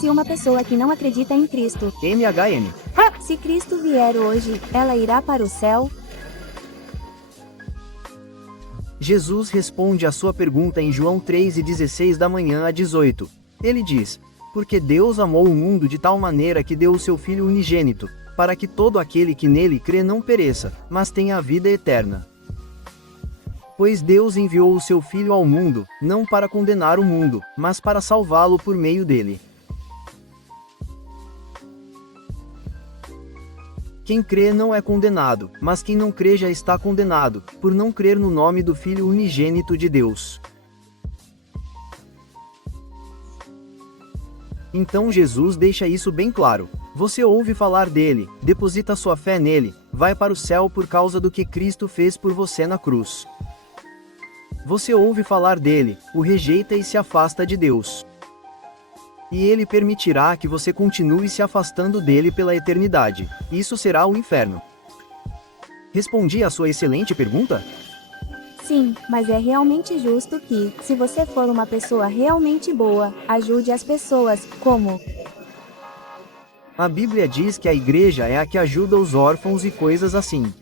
Se uma pessoa que não acredita em Cristo, MHM. se Cristo vier hoje, ela irá para o céu? Jesus responde a sua pergunta em João 3:16 da manhã a 18. Ele diz: porque Deus amou o mundo de tal maneira que deu o seu Filho unigênito, para que todo aquele que nele crê não pereça, mas tenha a vida eterna. Pois Deus enviou o seu Filho ao mundo, não para condenar o mundo, mas para salvá-lo por meio dele. Quem crê não é condenado, mas quem não crê já está condenado, por não crer no nome do Filho unigênito de Deus. Então Jesus deixa isso bem claro. Você ouve falar dele, deposita sua fé nele, vai para o céu por causa do que Cristo fez por você na cruz. Você ouve falar dele, o rejeita e se afasta de Deus. E ele permitirá que você continue se afastando dele pela eternidade. Isso será o inferno. Respondi à sua excelente pergunta? Sim, mas é realmente justo que, se você for uma pessoa realmente boa, ajude as pessoas, como? A Bíblia diz que a igreja é a que ajuda os órfãos e coisas assim.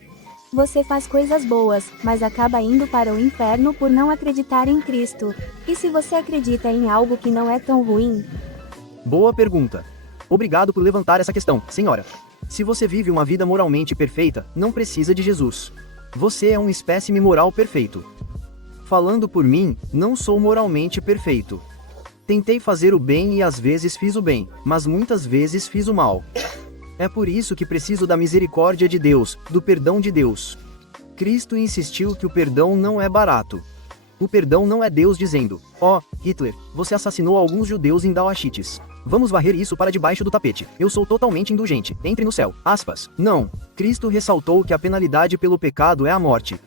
Você faz coisas boas, mas acaba indo para o inferno por não acreditar em Cristo. E se você acredita em algo que não é tão ruim? Boa pergunta. Obrigado por levantar essa questão, senhora. Se você vive uma vida moralmente perfeita, não precisa de Jesus. Você é um espécime moral perfeito. Falando por mim, não sou moralmente perfeito. Tentei fazer o bem e às vezes fiz o bem, mas muitas vezes fiz o mal. É por isso que preciso da misericórdia de Deus, do perdão de Deus. Cristo insistiu que o perdão não é barato. O perdão não é Deus dizendo: ó, Hitler, você assassinou alguns judeus em Auschwitz. Vamos varrer isso para debaixo do tapete. Eu sou totalmente indulgente. Entre no céu. Aspas. Não. Cristo ressaltou que a penalidade pelo pecado é a morte.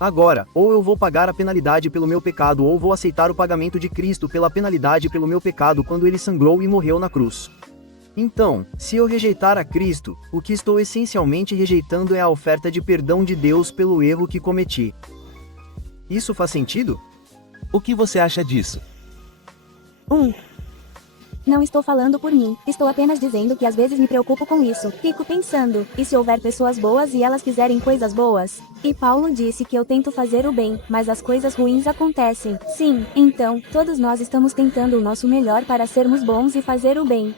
Agora, ou eu vou pagar a penalidade pelo meu pecado ou vou aceitar o pagamento de Cristo pela penalidade pelo meu pecado quando ele sangrou e morreu na cruz. Então, se eu rejeitar a Cristo, o que estou essencialmente rejeitando é a oferta de perdão de Deus pelo erro que cometi. Isso faz sentido? O que você acha disso? Não estou falando por mim, estou apenas dizendo que às vezes me preocupo com isso. Fico pensando, e se houver pessoas boas e elas quiserem coisas boas? E Paulo disse que eu tento fazer o bem, mas as coisas ruins acontecem. Sim, então, todos nós estamos tentando o nosso melhor para sermos bons e fazer o bem.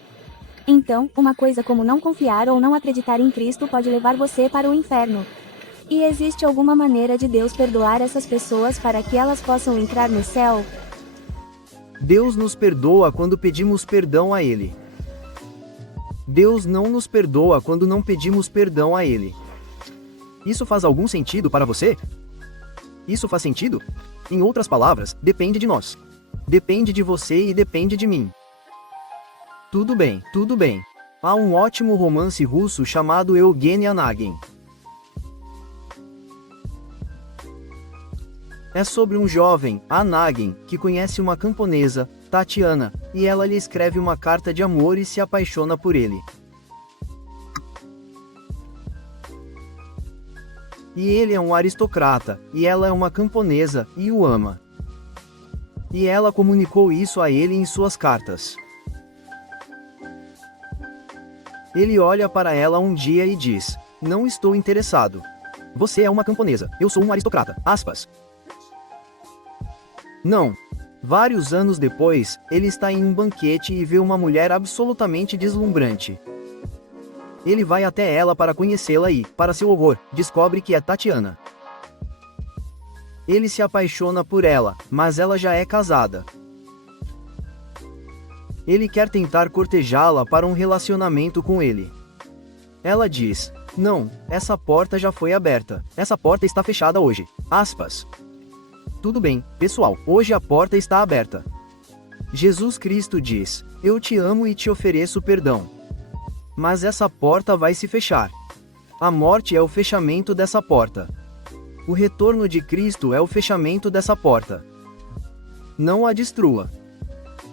Então, uma coisa como não confiar ou não acreditar em Cristo pode levar você para o inferno. E existe alguma maneira de Deus perdoar essas pessoas para que elas possam entrar no céu? Deus nos perdoa quando pedimos perdão a Ele. Deus não nos perdoa quando não pedimos perdão a Ele. Isso faz algum sentido para você? Isso faz sentido? Em outras palavras, depende de nós. Depende de você e depende de mim. Tudo bem, tudo bem. Há um ótimo romance russo chamado Eugene Onegin. É sobre um jovem, Onegin, que conhece uma camponesa, Tatiana, e ela lhe escreve uma carta de amor e se apaixona por ele. E ele é um aristocrata, e ela é uma camponesa, e o ama. E ela comunicou isso a ele em suas cartas. Ele olha para ela um dia e diz: não estou interessado. Você é uma camponesa, eu sou um aristocrata. Aspas. Não. Vários anos depois, ele está em um banquete e vê uma mulher absolutamente deslumbrante. Ele vai até ela para conhecê-la e, para seu horror, descobre que é Tatiana. Ele se apaixona por ela, mas ela já é casada. Ele quer tentar cortejá-la para um relacionamento com ele. Ela diz: não, essa porta já foi aberta. Essa porta está fechada hoje. Aspas. Tudo bem, pessoal, hoje a porta está aberta. Jesus Cristo diz: eu te amo e te ofereço perdão. Mas essa porta vai se fechar. A morte é o fechamento dessa porta. O retorno de Cristo é o fechamento dessa porta. Não a destrua.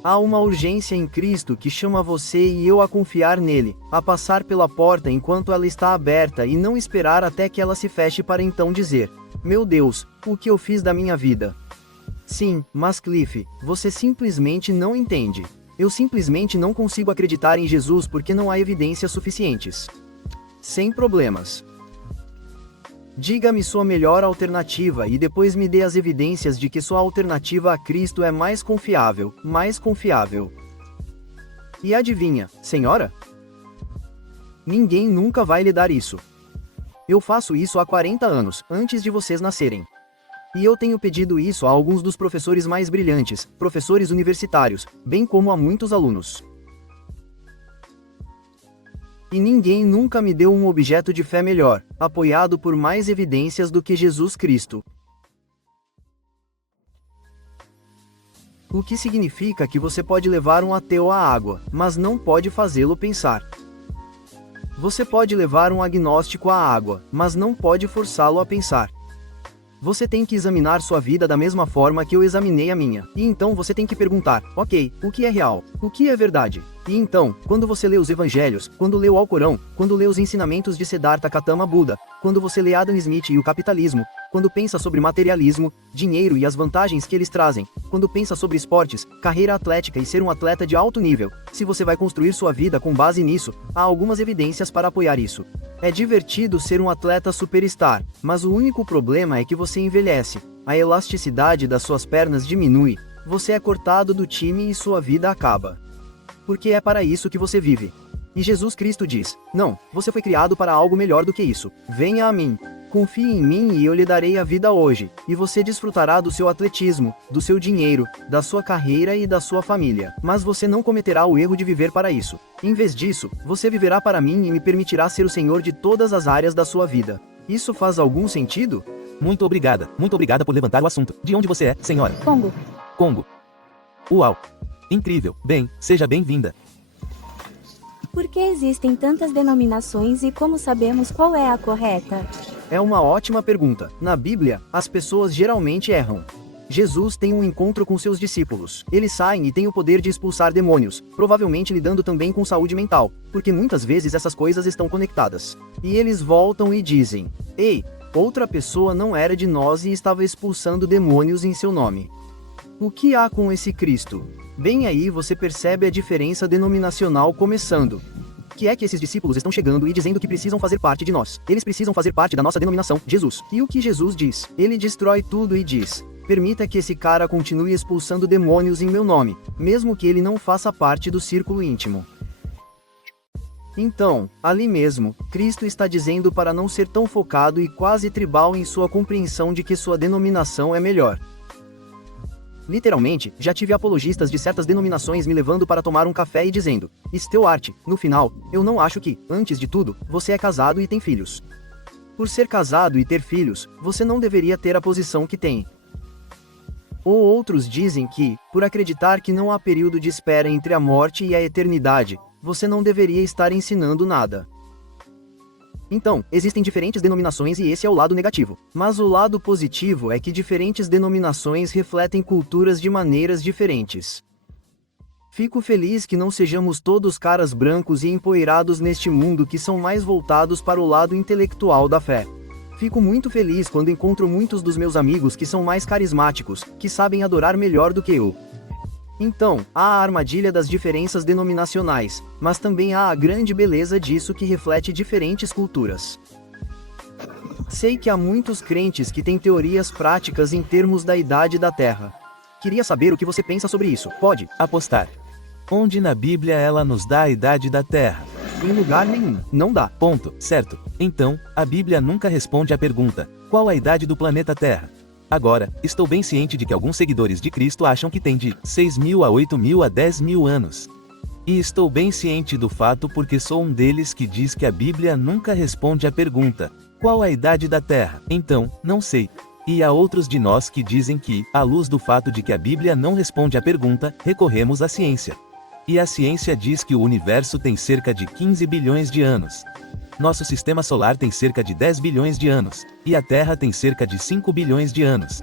Há uma urgência em Cristo que chama você e eu a confiar nele, a passar pela porta enquanto ela está aberta e não esperar até que ela se feche para então dizer: meu Deus, o que eu fiz da minha vida? Sim, mas Cliff, você simplesmente não entende. Eu simplesmente não consigo acreditar em Jesus porque não há evidências suficientes. Sem problemas. Diga-me sua melhor alternativa e depois me dê as evidências de que sua alternativa a Cristo é mais confiável, mais confiável. E adivinha, senhora? Ninguém nunca vai lhe dar isso. Eu faço isso há 40 anos, antes de vocês nascerem. E eu tenho pedido isso a alguns dos professores mais brilhantes, professores universitários, bem como a muitos alunos. E ninguém nunca me deu um objeto de fé melhor, apoiado por mais evidências do que Jesus Cristo. O que significa que você pode levar um ateu à água, mas não pode fazê-lo pensar. Você pode levar um agnóstico à água, mas não pode forçá-lo a pensar. Você tem que examinar sua vida da mesma forma que eu examinei a minha. E então você tem que perguntar, ok, o que é real? O que é verdade? E então, quando você lê os evangelhos, quando lê o Alcorão, quando lê os ensinamentos de Siddhartha Gautama Buda, quando você lê Adam Smith e o capitalismo, quando pensa sobre materialismo, dinheiro e as vantagens que eles trazem, quando pensa sobre esportes, carreira atlética e ser um atleta de alto nível, se você vai construir sua vida com base nisso, há algumas evidências para apoiar isso. É divertido ser um atleta superstar, mas o único problema é que você envelhece, a elasticidade das suas pernas diminui, você é cortado do time e sua vida acaba. Porque é para isso que você vive. E Jesus Cristo diz, não, você foi criado para algo melhor do que isso, venha a mim. Confie em mim e eu lhe darei a vida hoje, e você desfrutará do seu atletismo, do seu dinheiro, da sua carreira e da sua família. Mas você não cometerá o erro de viver para isso. Em vez disso, você viverá para mim e me permitirá ser o Senhor de todas as áreas da sua vida. Isso faz algum sentido? Muito obrigada por levantar o assunto. De onde você é, senhora? Congo. Congo. Uau! Incrível, bem, seja bem-vinda. Por que existem tantas denominações e como sabemos qual é a correta? É uma ótima pergunta. Na Bíblia, as pessoas geralmente erram. Jesus tem um encontro com seus discípulos. Eles saem e têm o poder de expulsar demônios, provavelmente lidando também com saúde mental, porque muitas vezes essas coisas estão conectadas. E eles voltam e dizem, ei, outra pessoa não era de nós e estava expulsando demônios em seu nome. O que há com esse Cristo? Bem aí você percebe a diferença denominacional começando. Que é que esses discípulos estão chegando e dizendo que precisam fazer parte de nós. Eles precisam fazer parte da nossa denominação, Jesus. E o que Jesus diz? Ele destrói tudo e diz, permita que esse cara continue expulsando demônios em meu nome, mesmo que ele não faça parte do círculo íntimo. Então, ali mesmo, Cristo está dizendo para não ser tão focado e quase tribal em sua compreensão de que sua denominação é melhor. Literalmente, já tive apologistas de certas denominações me levando para tomar um café e dizendo, Stewart, no final, eu não acho que, antes de tudo, você é casado e tem filhos. Por ser casado e ter filhos, você não deveria ter a posição que tem. Ou outros dizem que, por acreditar que não há período de espera entre a morte e a eternidade, você não deveria estar ensinando nada. Então, existem diferentes denominações e esse é o lado negativo. Mas o lado positivo é que diferentes denominações refletem culturas de maneiras diferentes. Fico feliz que não sejamos todos caras brancos e empoeirados neste mundo que são mais voltados para o lado intelectual da fé. Fico muito feliz quando encontro muitos dos meus amigos que são mais carismáticos, que sabem adorar melhor do que eu. Então, há a armadilha das diferenças denominacionais, mas também há a grande beleza disso que reflete diferentes culturas. Sei que há muitos crentes que têm teorias práticas em termos da idade da Terra. Queria saber o que você pensa sobre isso, pode? Apostar. Onde na Bíblia ela nos dá a idade da Terra? Em lugar nenhum, não dá. Ponto, certo. Então, a Bíblia nunca responde à pergunta, qual a idade do planeta Terra? Agora, estou bem ciente de que alguns seguidores de Cristo acham que tem de 6.000 a 8.000 a 10.000 anos. E estou bem ciente do fato porque sou um deles que diz que a Bíblia nunca responde à pergunta, qual a idade da Terra? Então, não sei. E há outros de nós que dizem que, à luz do fato de que a Bíblia não responde à pergunta, recorremos à ciência. E a ciência diz que o universo tem cerca de 15 bilhões de anos. Nosso sistema solar tem cerca de 10 bilhões de anos, e a Terra tem cerca de 5 bilhões de anos.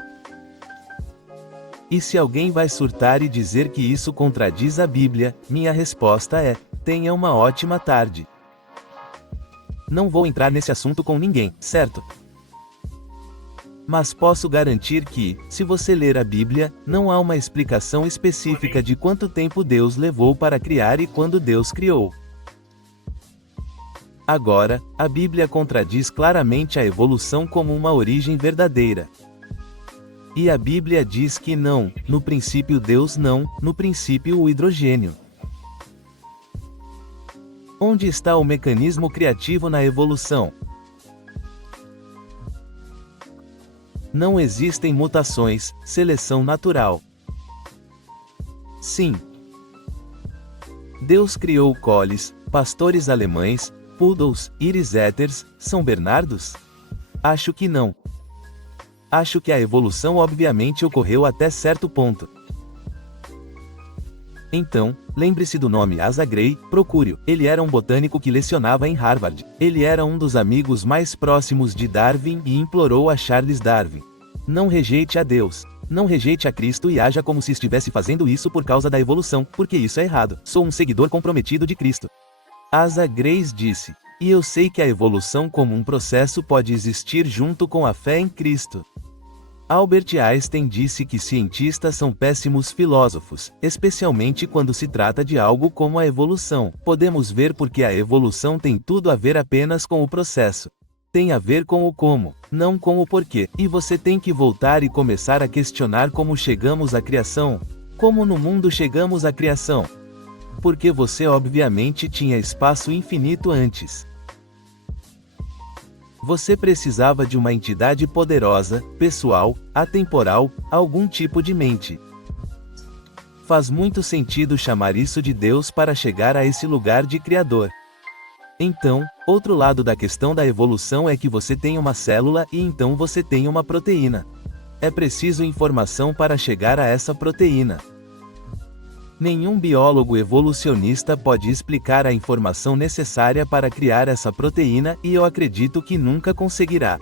E se alguém vai surtar e dizer que isso contradiz a Bíblia, minha resposta é: tenha uma ótima tarde. Não vou entrar nesse assunto com ninguém, certo? Mas posso garantir que, se você ler a Bíblia, não há uma explicação específica de quanto tempo Deus levou para criar e quando Deus criou. Agora, a Bíblia contradiz claramente a evolução como uma origem verdadeira. E a Bíblia diz que não, no princípio Deus não, no princípio o hidrogênio. Onde está o mecanismo criativo na evolução? Não existem mutações, seleção natural. Sim. Deus criou collies, pastores alemães, poodles, irish setters, São Bernardos? Acho que não. Acho que a evolução obviamente ocorreu até certo ponto. Então, lembre-se do nome Asa Gray, procure-o. Ele era um botânico que lecionava em Harvard. Ele era um dos amigos mais próximos de Darwin e implorou a Charles Darwin: não rejeite a Deus. Não rejeite a Cristo e haja como se estivesse fazendo isso por causa da evolução, porque isso é errado. Sou um seguidor comprometido de Cristo. Asa Gray disse: e eu sei que a evolução como um processo pode existir junto com a fé em Cristo. Albert Einstein disse que cientistas são péssimos filósofos, especialmente quando se trata de algo como a evolução. Podemos ver porque a evolução tem tudo a ver apenas com o processo. Tem a ver com o como, não com o porquê. E você tem que voltar e começar a questionar como chegamos à criação. Como no mundo chegamos à criação? Porque você obviamente tinha espaço infinito antes. Você precisava de uma entidade poderosa, pessoal, atemporal, algum tipo de mente. Faz muito sentido chamar isso de Deus para chegar a esse lugar de Criador. Então, outro lado da questão da evolução é que você tem uma célula e então você tem uma proteína. É preciso informação para chegar a essa proteína. Nenhum biólogo evolucionista pode explicar a informação necessária para criar essa proteína e eu acredito que nunca conseguirá.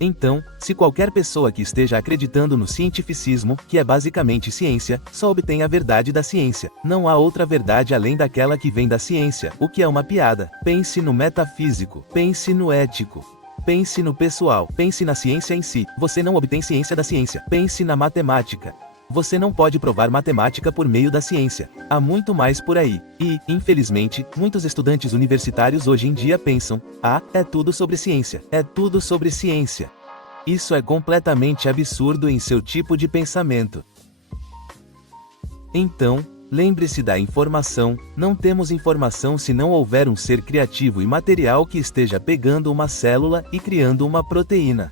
Então, se qualquer pessoa que esteja acreditando no cientificismo, que é basicamente ciência, só obtém a verdade da ciência, não há outra verdade além daquela que vem da ciência, o que é uma piada. Pense no metafísico, pense no ético. Pense no pessoal, pense na ciência em si, você não obtém ciência da ciência, pense na matemática. Você não pode provar matemática por meio da ciência. Há muito mais por aí. E, infelizmente, muitos estudantes universitários hoje em dia pensam: é tudo sobre ciência. É tudo sobre ciência. Isso é completamente absurdo em seu tipo de pensamento. Então, lembre-se da informação. Não temos informação se não houver um ser criativo e material que esteja pegando uma célula e criando uma proteína.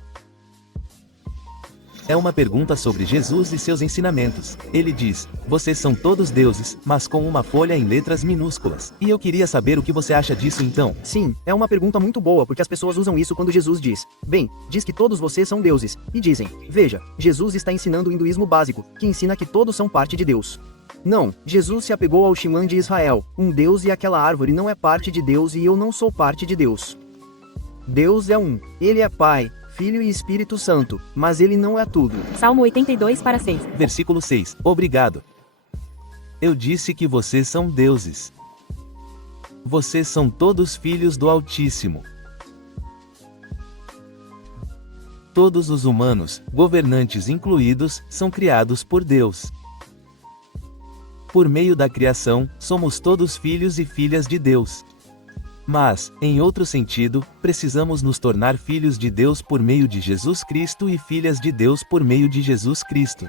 É uma pergunta sobre Jesus e seus ensinamentos. Ele diz: vocês são todos deuses, mas com uma folha em letras minúsculas. E eu queria saber o que você acha disso então. Sim, é uma pergunta muito boa porque as pessoas usam isso quando Jesus diz: bem, diz que todos vocês são deuses. E dizem: veja, Jesus está ensinando o hinduísmo básico, que ensina que todos são parte de Deus. Não, Jesus se apegou ao Shimon de Israel, um Deus e aquela árvore não é parte de Deus e eu não sou parte de Deus. Deus é um, Ele é Pai, Filho e Espírito Santo, mas ele não é tudo. Salmo 82:6. Versículo 6. Obrigado. Eu disse que vocês são deuses. Vocês são todos filhos do Altíssimo. Todos os humanos, governantes incluídos, são criados por Deus. Por meio da criação, somos todos filhos e filhas de Deus. Mas, em outro sentido, precisamos nos tornar filhos de Deus por meio de Jesus Cristo e filhas de Deus por meio de Jesus Cristo.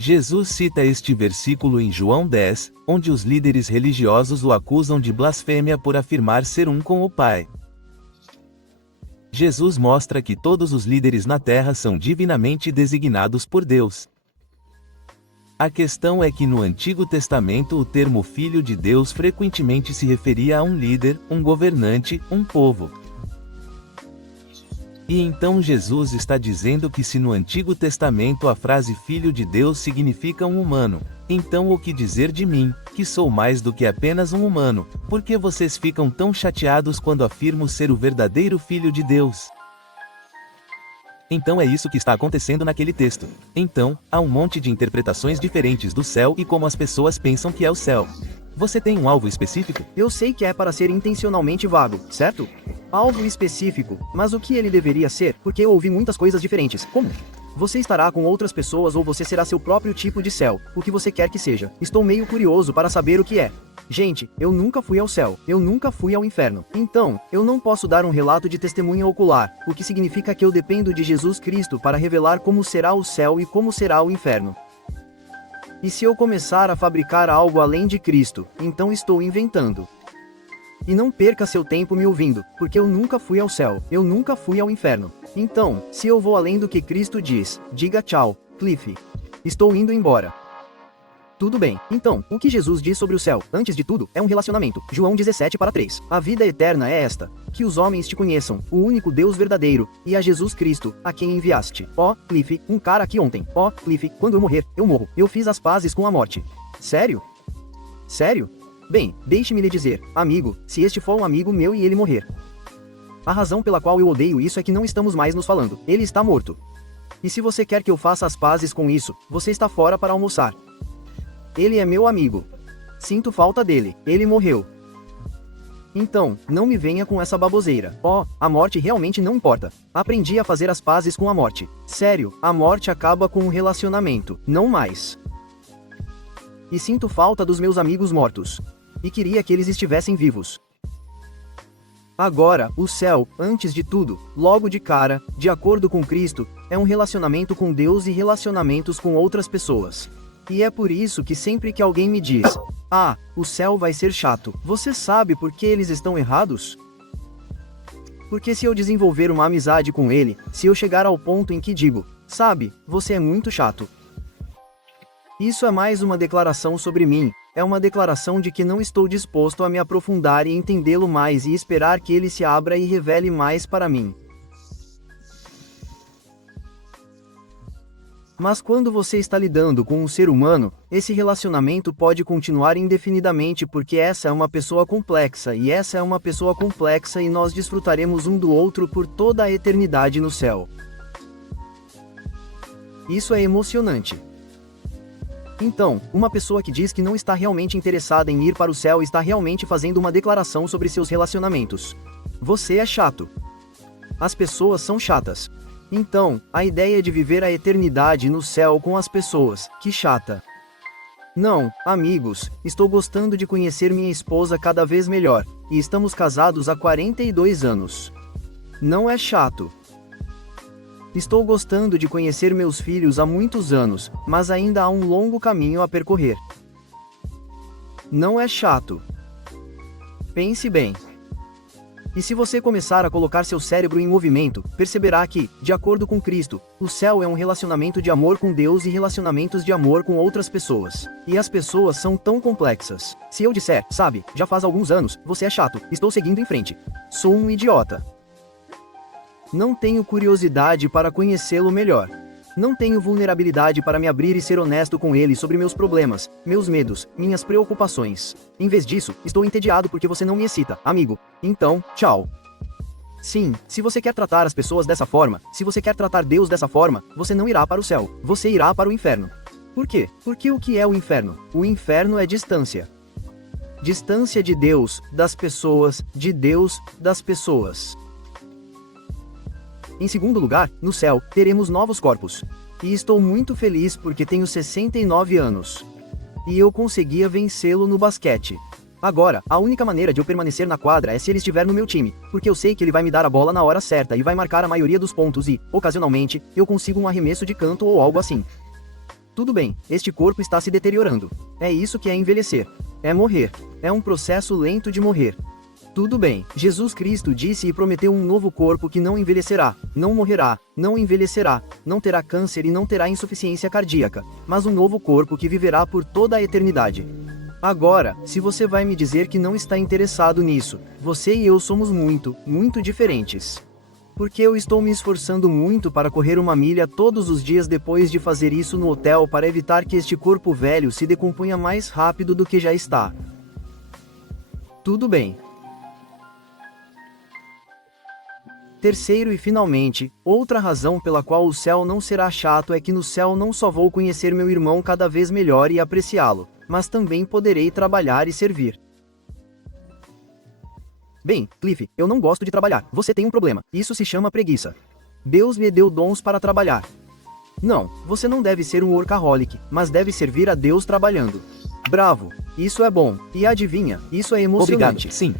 Jesus cita este versículo em João 10, onde os líderes religiosos o acusam de blasfêmia por afirmar ser um com o Pai. Jesus mostra que todos os líderes na Terra são divinamente designados por Deus. A questão é que no Antigo Testamento o termo Filho de Deus frequentemente se referia a um líder, um governante, um povo. E então Jesus está dizendo que se no Antigo Testamento a frase Filho de Deus significa um humano, então o que dizer de mim, que sou mais do que apenas um humano? Por que vocês ficam tão chateados quando afirmo ser o verdadeiro Filho de Deus? Então é isso que está acontecendo naquele texto. Então, há um monte de interpretações diferentes do céu e como as pessoas pensam que é o céu. Você tem um alvo específico? Eu sei que é para ser intencionalmente vago, certo? Algo específico, mas o que ele deveria ser? Porque eu ouvi muitas coisas diferentes. Como? Você estará com outras pessoas ou você será seu próprio tipo de céu, o que você quer que seja. Estou meio curioso para saber o que é. Gente, eu nunca fui ao céu, eu nunca fui ao inferno. Então, eu não posso dar um relato de testemunha ocular, o que significa que eu dependo de Jesus Cristo para revelar como será o céu e como será o inferno. E se eu começar a fabricar algo além de Cristo, então estou inventando. E não perca seu tempo me ouvindo, porque eu nunca fui ao céu, eu nunca fui ao inferno. Então, se eu vou além do que Cristo diz, diga tchau, Cliff. Estou indo embora. Tudo bem, então, o que Jesus diz sobre o céu, antes de tudo, é um relacionamento. João 17:3. A vida eterna é esta, que os homens te conheçam, o único Deus verdadeiro, e a Jesus Cristo, a quem enviaste. Ó, Cliff, um cara aqui ontem. Ó, Cliff, quando eu morrer, eu morro. Eu fiz as pazes com a morte. Sério? Sério? Bem, deixe-me lhe dizer, amigo, se este for um amigo meu e ele morrer. A razão pela qual eu odeio isso é que não estamos mais nos falando. Ele está morto. E se você quer que eu faça as pazes com isso, você está fora para almoçar. Ele é meu amigo. Sinto falta dele. Ele morreu. Então, não me venha com essa baboseira. Oh, a morte realmente não importa. Aprendi a fazer as pazes com a morte. Sério, a morte acaba com um relacionamento, não mais. E sinto falta dos meus amigos mortos. E queria que eles estivessem vivos. Agora, o céu, antes de tudo, logo de cara, de acordo com Cristo, é um relacionamento com Deus e relacionamentos com outras pessoas. E é por isso que sempre que alguém me diz, ah, o céu vai ser chato, você sabe por que eles estão errados? Porque se eu desenvolver uma amizade com ele, se eu chegar ao ponto em que digo, sabe, você é muito chato. Isso é mais uma declaração sobre mim, é uma declaração de que não estou disposto a me aprofundar e entendê-lo mais e esperar que ele se abra e revele mais para mim. Mas quando você está lidando com um ser humano, esse relacionamento pode continuar indefinidamente porque essa é uma pessoa complexa e essa é uma pessoa complexa e nós desfrutaremos um do outro por toda a eternidade no céu. Isso é emocionante. Então, uma pessoa que diz que não está realmente interessada em ir para o céu está realmente fazendo uma declaração sobre seus relacionamentos. Você é chato. As pessoas são chatas. Então, a ideia de viver a eternidade no céu com as pessoas, que chata. Não, amigos, estou gostando de conhecer minha esposa cada vez melhor, e estamos casados há 42 anos. Não é chato. Estou gostando de conhecer meus filhos há muitos anos, mas ainda há um longo caminho a percorrer. Não é chato. Pense bem. E se você começar a colocar seu cérebro em movimento, perceberá que, de acordo com Cristo, o céu é um relacionamento de amor com Deus e relacionamentos de amor com outras pessoas. E as pessoas são tão complexas. Se eu disser, sabe, já faz alguns anos, você é chato, estou seguindo em frente. Sou um idiota. Não tenho curiosidade para conhecê-lo melhor. Não tenho vulnerabilidade para me abrir e ser honesto com ele sobre meus problemas, meus medos, minhas preocupações. Em vez disso, estou entediado porque você não me excita, amigo. Então, tchau. Sim, se você quer tratar as pessoas dessa forma, se você quer tratar Deus dessa forma, você não irá para o céu, você irá para o inferno. Por quê? Porque o que é o inferno? O inferno é distância. Distância de Deus, das pessoas, de Deus, das pessoas. Em segundo lugar, no céu, teremos novos corpos. E estou muito feliz porque tenho 69 anos. E eu conseguia vencê-lo no basquete. Agora, a única maneira de eu permanecer na quadra é se ele estiver no meu time, porque eu sei que ele vai me dar a bola na hora certa e vai marcar a maioria dos pontos e, ocasionalmente, eu consigo um arremesso de canto ou algo assim. Tudo bem, este corpo está se deteriorando. É isso que é envelhecer. É morrer. É um processo lento de morrer. Tudo bem, Jesus Cristo disse e prometeu um novo corpo que não envelhecerá, não morrerá, não envelhecerá, não terá câncer e não terá insuficiência cardíaca, mas um novo corpo que viverá por toda a eternidade. Agora, se você vai me dizer que não está interessado nisso, você e eu somos muito, muito diferentes. Porque eu estou me esforçando muito para correr uma milha todos os dias depois de fazer isso no hotel para evitar que este corpo velho se decomponha mais rápido do que já está. Tudo bem. Terceiro e finalmente, outra razão pela qual o céu não será chato é que no céu não só vou conhecer meu irmão cada vez melhor e apreciá-lo, mas também poderei trabalhar e servir. Bem, Cliff, eu não gosto de trabalhar. Você tem um problema. Isso se chama preguiça. Deus lhe deu dons para trabalhar. Não, você não deve ser um workaholic, mas deve servir a Deus trabalhando. Bravo, isso é bom. E adivinha, isso é emocionante. Obrigado, sim.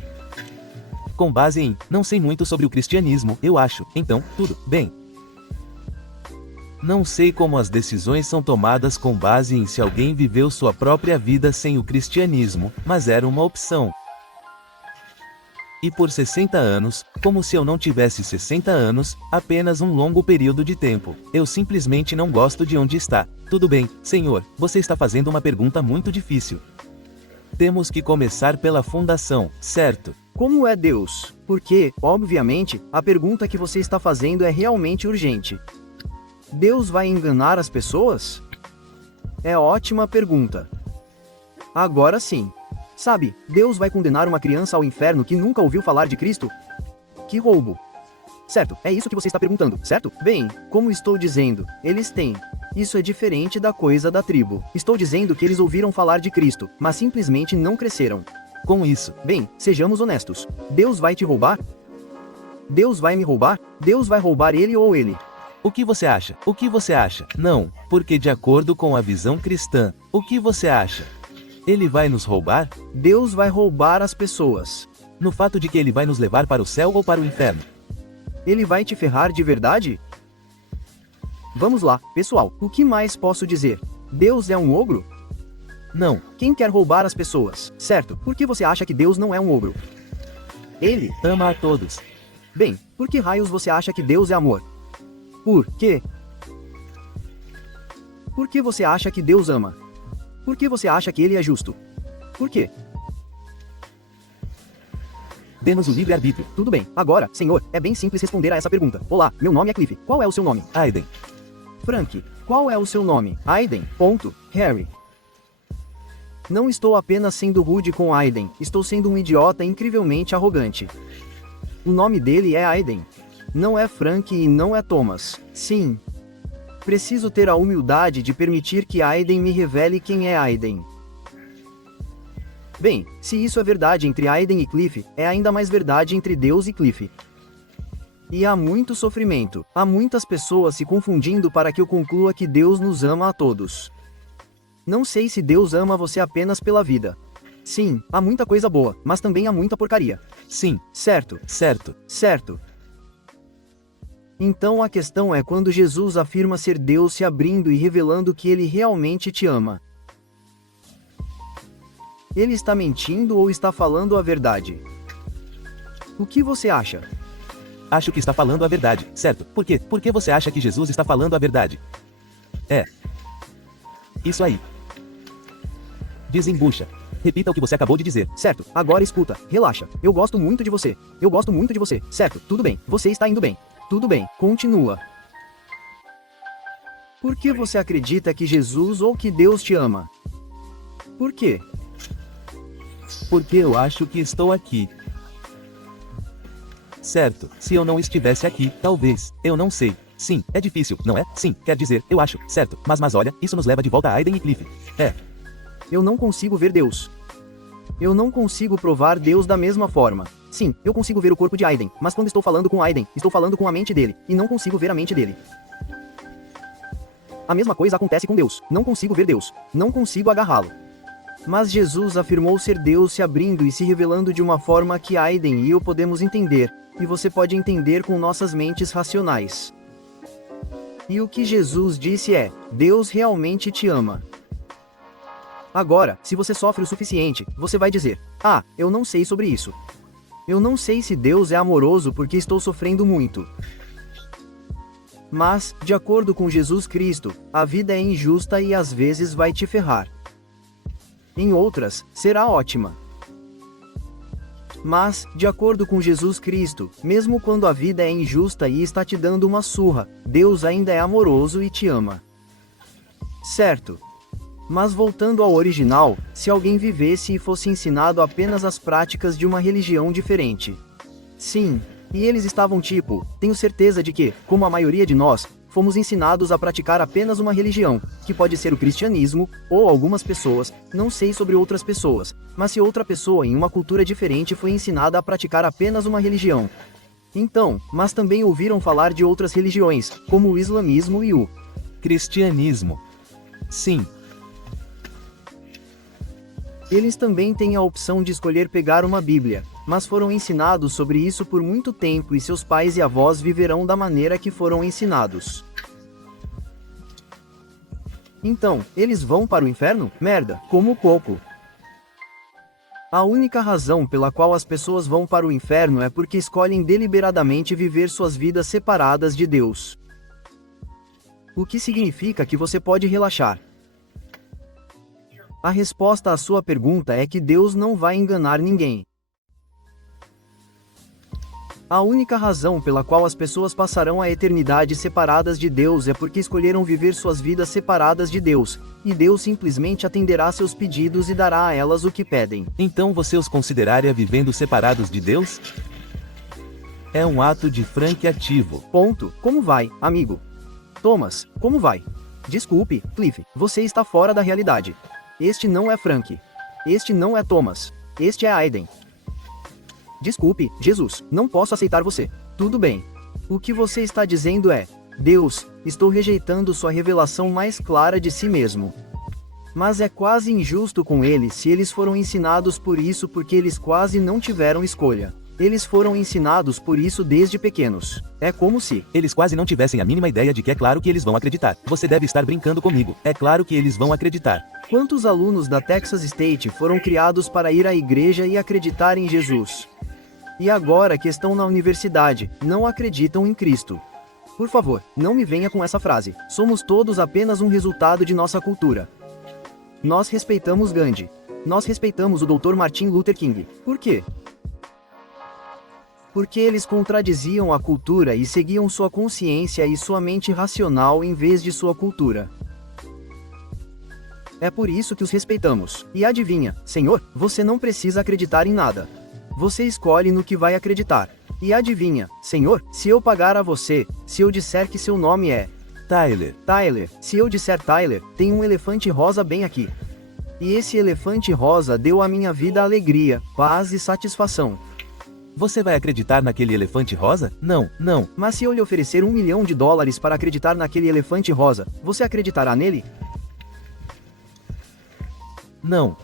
Com base em, não sei muito sobre o cristianismo, eu acho, então, tudo bem. Não sei como as decisões são tomadas com base em se alguém viveu sua própria vida sem o cristianismo, mas era uma opção. E por 60 anos, como se eu não tivesse 60 anos, apenas um longo período de tempo, eu simplesmente não gosto de onde está. Tudo bem, Senhor, você está fazendo uma pergunta muito difícil. Temos que começar pela fundação, certo? Como é Deus? Porque, obviamente, a pergunta que você está fazendo é realmente urgente. Deus vai enganar as pessoas? É ótima pergunta. Agora sim. Sabe, Deus vai condenar uma criança ao inferno que nunca ouviu falar de Cristo? Que roubo! Certo, é isso que você está perguntando, certo? Bem, como estou dizendo, eles têm. Isso é diferente da coisa da tribo. Estou dizendo que eles ouviram falar de Cristo, mas simplesmente não cresceram. Com isso, Bem, sejamos honestos. Deus vai te roubar? Deus vai me roubar? Deus vai roubar ele ou ele? o que você acha? O que você acha? Não, porque de acordo com a visão cristã, o que você acha? Ele vai nos roubar? Deus vai roubar as pessoas. No fato de que ele vai nos levar para o céu ou para o inferno? Ele vai te ferrar de verdade? Vamos lá, pessoal, o que mais posso dizer? Deus é um ogro? Não. Quem quer roubar as pessoas, certo? Por que você acha que Deus não é um ogro? Ele Ama a todos. Bem, por que raios você acha que Deus é amor? Por quê? Por que você acha que Deus ama? Por que você acha que ele é justo? Por quê? Dê-nos o livre-arbítrio. Tudo bem, agora, senhor, é bem simples responder a essa pergunta. Olá, meu nome é Cliff. Qual é o seu nome? Aiden. Frank. Qual é o seu nome? Aiden. Ponto. Harry. Não estou apenas sendo rude com Aiden, estou sendo um idiota incrivelmente arrogante. O nome dele é Aiden. Não é Frank e não é Thomas. Sim. Preciso ter a humildade de permitir que Aiden me revele quem é Aiden. Bem, se isso é verdade entre Aiden e Cliff, é ainda mais verdade entre Deus e Cliff. E há muito sofrimento, há muitas pessoas se confundindo para que eu conclua que Deus nos ama a todos. Não sei se Deus ama você apenas pela vida. Sim, há muita coisa boa, mas também há muita porcaria. Sim. Certo, Certo. certo. Então a questão é quando Jesus afirma ser Deus se abrindo e revelando que ele realmente te ama. Ele está mentindo ou está falando a verdade? O que você acha? Acho que está falando a verdade, certo? Por quê? Por que você acha que Jesus está falando a verdade? É. Isso aí. Desembucha. Repita o que você acabou de dizer. Certo, agora escuta, relaxa. Eu gosto muito de você. Eu gosto muito de você. Certo, tudo bem, você está indo bem. Tudo bem, continua. Por que você acredita que Jesus ou que Deus te ama? Por quê? Porque eu acho que estou aqui. Certo, se eu não estivesse aqui, talvez, eu não sei. Sim, é difícil, não é? Sim, quer dizer, eu acho, certo, mas olha, isso nos leva de volta a Aiden e Cliff. É. Eu não consigo ver Deus. Eu não consigo provar Deus da mesma forma. Sim, eu consigo ver o corpo de Aiden, mas quando estou falando com Aiden, estou falando com a mente dele, e não consigo ver a mente dele. A mesma coisa acontece com Deus. Não consigo ver Deus. Não consigo agarrá-lo. Mas Jesus afirmou ser Deus se abrindo e se revelando de uma forma que Aiden e eu podemos entender, e você pode entender com nossas mentes racionais. E o que Jesus disse é: Deus realmente te ama. Agora, se você sofre o suficiente, você vai dizer: ah, eu não sei sobre isso. Eu não sei se Deus é amoroso porque estou sofrendo muito. Mas, de acordo com Jesus Cristo, a vida é injusta e às vezes vai te ferrar. Em outras, será ótima. Mas, de acordo com Jesus Cristo, mesmo quando a vida é injusta e está te dando uma surra, Deus ainda é amoroso e te ama. Certo. Mas voltando ao original, se alguém vivesse e fosse ensinado apenas as práticas de uma religião diferente. Sim, e eles estavam tipo, tenho certeza de que, como a maioria de nós, fomos ensinados a praticar apenas uma religião, que pode ser o cristianismo, ou algumas pessoas, não sei sobre outras pessoas, mas se outra pessoa em uma cultura diferente foi ensinada a praticar apenas uma religião. Então, mas também ouviram falar de outras religiões, como o islamismo e o cristianismo. Sim. Eles também têm a opção de escolher pegar uma Bíblia, mas foram ensinados sobre isso por muito tempo e seus pais e avós viverão da maneira que foram ensinados. Então, eles vão para o inferno? Merda, como pouco. A única razão pela qual as pessoas vão para o inferno é porque escolhem deliberadamente viver suas vidas separadas de Deus. O que significa que você pode relaxar. A resposta à sua pergunta é que Deus não vai enganar ninguém. A única razão pela qual as pessoas passarão a eternidade separadas de Deus é porque escolheram viver suas vidas separadas de Deus, e Deus simplesmente atenderá seus pedidos e dará a elas o que pedem. Então você os consideraria vivendo separados de Deus? É um ato de franqueativo. Ponto. Como vai, amigo? Thomas, como vai? Desculpe, Cliff, você está fora da realidade. Este não é Frank. Este não é Thomas. Este é Aiden. Desculpe, Jesus, não posso aceitar você. Tudo bem. O que você está dizendo é: Deus, estou rejeitando sua revelação mais clara de si mesmo. Mas é quase injusto com eles se eles foram ensinados por isso porque eles quase não tiveram escolha. Eles foram ensinados por isso desde pequenos. É como se eles quase não tivessem a mínima ideia de que é claro que eles vão acreditar. Você deve estar brincando comigo. É claro que eles vão acreditar. Quantos alunos da Texas State foram criados para ir à igreja e acreditar em Jesus? E agora que estão na universidade, não acreditam em Cristo. Por favor, não me venha com essa frase. Somos todos apenas um resultado de nossa cultura. Nós respeitamos Gandhi. Nós respeitamos o Dr. Martin Luther King. Por quê? Porque eles contradiziam a cultura e seguiam sua consciência e sua mente racional em vez de sua cultura. É por isso que os respeitamos. E adivinha, Senhor, você não precisa acreditar em nada. Você escolhe no que vai acreditar. E adivinha, Senhor, se eu pagar a você, se eu disser que seu nome é Tyler, se eu disser Tyler, tem um elefante rosa bem aqui. E esse elefante rosa deu à minha vida alegria, paz e satisfação. Você vai acreditar naquele elefante rosa? Não, não. Mas se eu lhe oferecer $1 milhão para acreditar naquele elefante rosa, você acreditará nele? Não.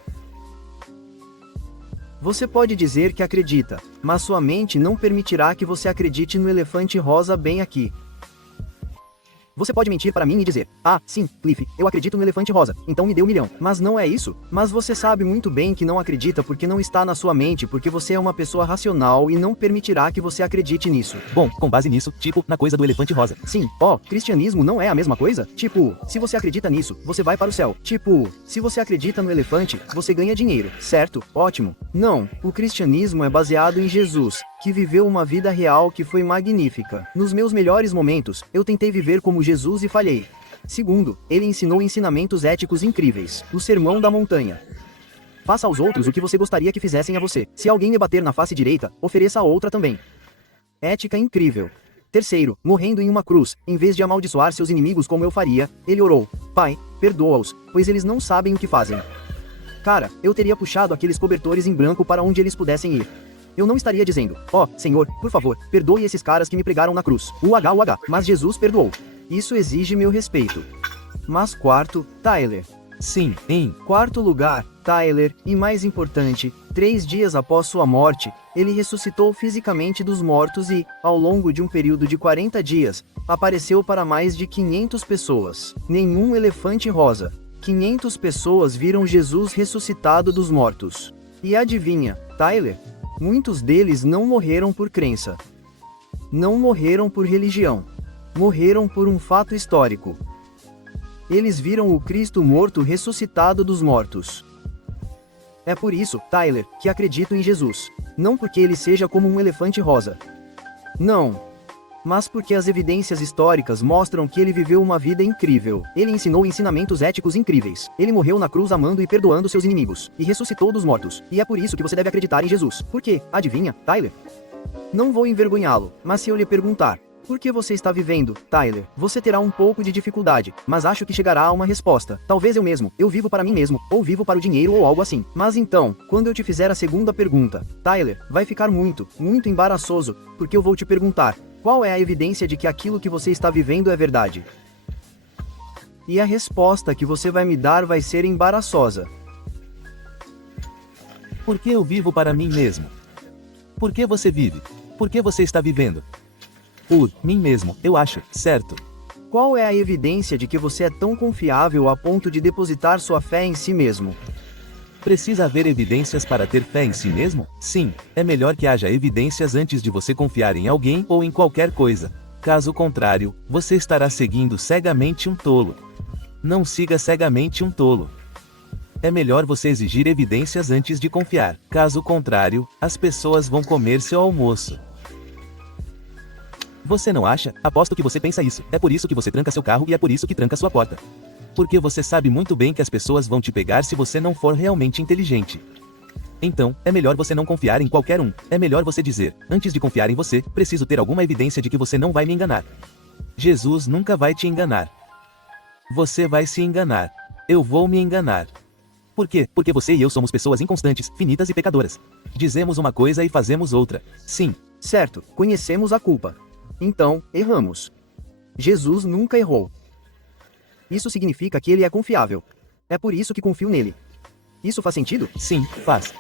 Você pode dizer que acredita, mas sua mente não permitirá que você acredite no elefante rosa bem aqui. Você pode mentir para mim e dizer: ah, sim, Cliff, eu acredito no elefante rosa, então me dê $1 milhão. Mas não é isso. Mas você sabe muito bem que não acredita porque não está na sua mente, porque você é uma pessoa racional e não permitirá que você acredite nisso. Bom, com base nisso, tipo, na coisa do elefante rosa. Sim, cristianismo não é a mesma coisa? Tipo, se você acredita nisso, você vai para o céu. Tipo, se você acredita no elefante, você ganha dinheiro, certo? Ótimo. Não, o cristianismo é baseado em Jesus, que viveu uma vida real que foi magnífica. Nos meus melhores momentos, eu tentei viver como Jesus e falhei. Segundo, ele ensinou ensinamentos éticos incríveis. O Sermão da Montanha. Faça aos outros o que você gostaria que fizessem a você. Se alguém lhe bater na face direita, ofereça a outra também. Ética incrível. Terceiro, morrendo em uma cruz, em vez de amaldiçoar seus inimigos como eu faria, ele orou: Pai, perdoa-os, pois eles não sabem o que fazem. Cara, eu teria puxado aqueles cobertores em branco para onde eles pudessem ir. Eu não estaria dizendo: Senhor, por favor, perdoe esses caras que me pregaram na cruz. Mas Jesus perdoou. Isso exige meu respeito. Mas quarto, Tyler. Sim, em quarto lugar, Tyler, e mais importante, 3 dias após sua morte, ele ressuscitou fisicamente dos mortos e, ao longo de um período de 40 dias, apareceu para mais de 500 pessoas. Nenhum elefante rosa. 500 pessoas viram Jesus ressuscitado dos mortos. E adivinha, Tyler? Muitos deles não morreram por crença. Não morreram por religião. Morreram por um fato histórico. Eles viram o Cristo morto ressuscitado dos mortos. É por isso, Tyler, que acredito em Jesus. Não porque ele seja como um elefante rosa. Não. Mas porque as evidências históricas mostram que ele viveu uma vida incrível. Ele ensinou ensinamentos éticos incríveis. Ele morreu na cruz amando e perdoando seus inimigos. E ressuscitou dos mortos. E é por isso que você deve acreditar em Jesus. Por quê? Adivinha, Tyler? Não vou envergonhá-lo, mas se eu lhe perguntar: Por que você está vivendo, Tyler? Você terá um pouco de dificuldade, mas acho que chegará a uma resposta. Talvez eu vivo para mim mesmo, ou vivo para o dinheiro ou algo assim. Mas então, quando eu te fizer a segunda pergunta, Tyler, vai ficar muito embaraçoso, porque eu vou te perguntar, qual é a evidência de que aquilo que você está vivendo é verdade? E a resposta que você vai me dar vai ser embaraçosa. Por que eu vivo para mim mesmo? Por que você vive? Por que você está vivendo? Por mim mesmo, eu acho, certo? Qual é a evidência de que você é tão confiável a ponto de depositar sua fé em si mesmo? Precisa haver evidências para ter fé em si mesmo? Sim, é melhor que haja evidências antes de você confiar em alguém ou em qualquer coisa. Caso contrário, você estará seguindo cegamente um tolo. Não siga cegamente um tolo. É melhor você exigir evidências antes de confiar. Caso contrário, as pessoas vão comer seu almoço. Você não acha? Aposto que você pensa isso. É por isso que você tranca seu carro e é por isso que tranca sua porta. Porque você sabe muito bem que as pessoas vão te pegar se você não for realmente inteligente. Então, é melhor você não confiar em qualquer um. É melhor você dizer, antes de confiar em você, preciso ter alguma evidência de que você não vai me enganar. Jesus nunca vai te enganar. Você vai se enganar. Eu vou me enganar. Por quê? Porque você e eu somos pessoas inconstantes, finitas e pecadoras. Dizemos uma coisa e fazemos outra. Sim. Certo, conhecemos a culpa. Então, erramos. Jesus nunca errou. Isso significa que ele é confiável. É por isso que confio nele. Isso faz sentido? Sim, faz.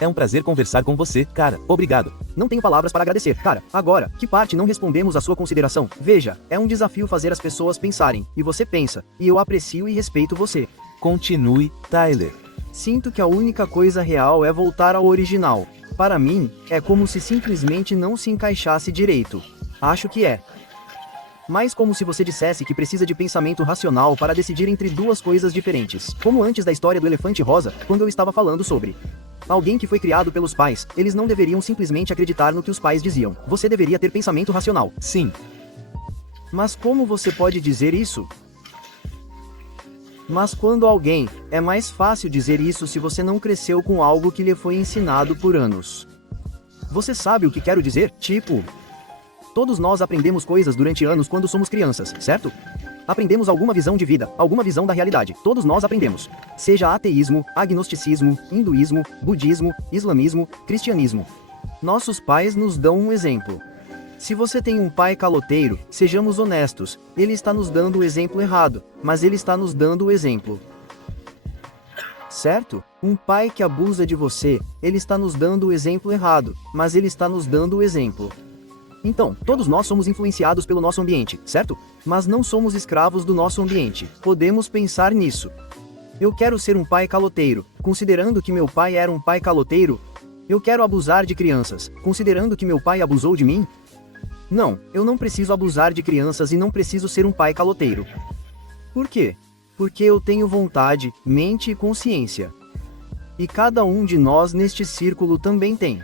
É um prazer conversar com você, cara. Obrigado. Não tenho palavras para agradecer, cara. Agora, que parte não respondemos à sua consideração? Veja, é um desafio fazer as pessoas pensarem, e você pensa, e eu aprecio e respeito você. Continue, Tyler. Sinto que a única coisa real é voltar ao original. Para mim, é como se simplesmente não se encaixasse direito. Acho que é. Mas como se você dissesse que precisa de pensamento racional para decidir entre duas coisas diferentes. Como antes da história do elefante rosa, quando eu estava falando sobre alguém que foi criado pelos pais, eles não deveriam simplesmente acreditar no que os pais diziam. Você deveria ter pensamento racional. Sim. Mas como você pode dizer isso? Mas quando alguém, é mais fácil dizer isso se você não cresceu com algo que lhe foi ensinado por anos. Você sabe o que quero dizer? Tipo, todos nós aprendemos coisas durante anos quando somos crianças, certo? Aprendemos alguma visão de vida, alguma visão da realidade. Todos nós aprendemos. Seja ateísmo, agnosticismo, hinduísmo, budismo, islamismo, cristianismo. Nossos pais nos dão um exemplo. Se você tem um pai caloteiro, sejamos honestos, ele está nos dando o exemplo errado, mas ele está nos dando o exemplo. Certo? Um pai que abusa de você, ele está nos dando o exemplo errado, mas ele está nos dando o exemplo. Então, todos nós somos influenciados pelo nosso ambiente, certo? Mas não somos escravos do nosso ambiente. Podemos pensar nisso. Eu quero ser um pai caloteiro, considerando que meu pai era um pai caloteiro. Eu quero abusar de crianças, considerando que meu pai abusou de mim. Não, eu não preciso abusar de crianças e não preciso ser um pai caloteiro. Por quê? Porque eu tenho vontade, mente e consciência. E cada um de nós neste círculo também tem.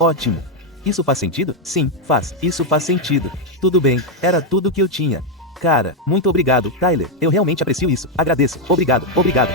Ótimo. Isso faz sentido? Sim, faz. Isso faz sentido. Tudo bem, era tudo que eu tinha. Cara, muito obrigado, Tyler. Eu realmente aprecio isso. Agradeço. Obrigado, obrigado.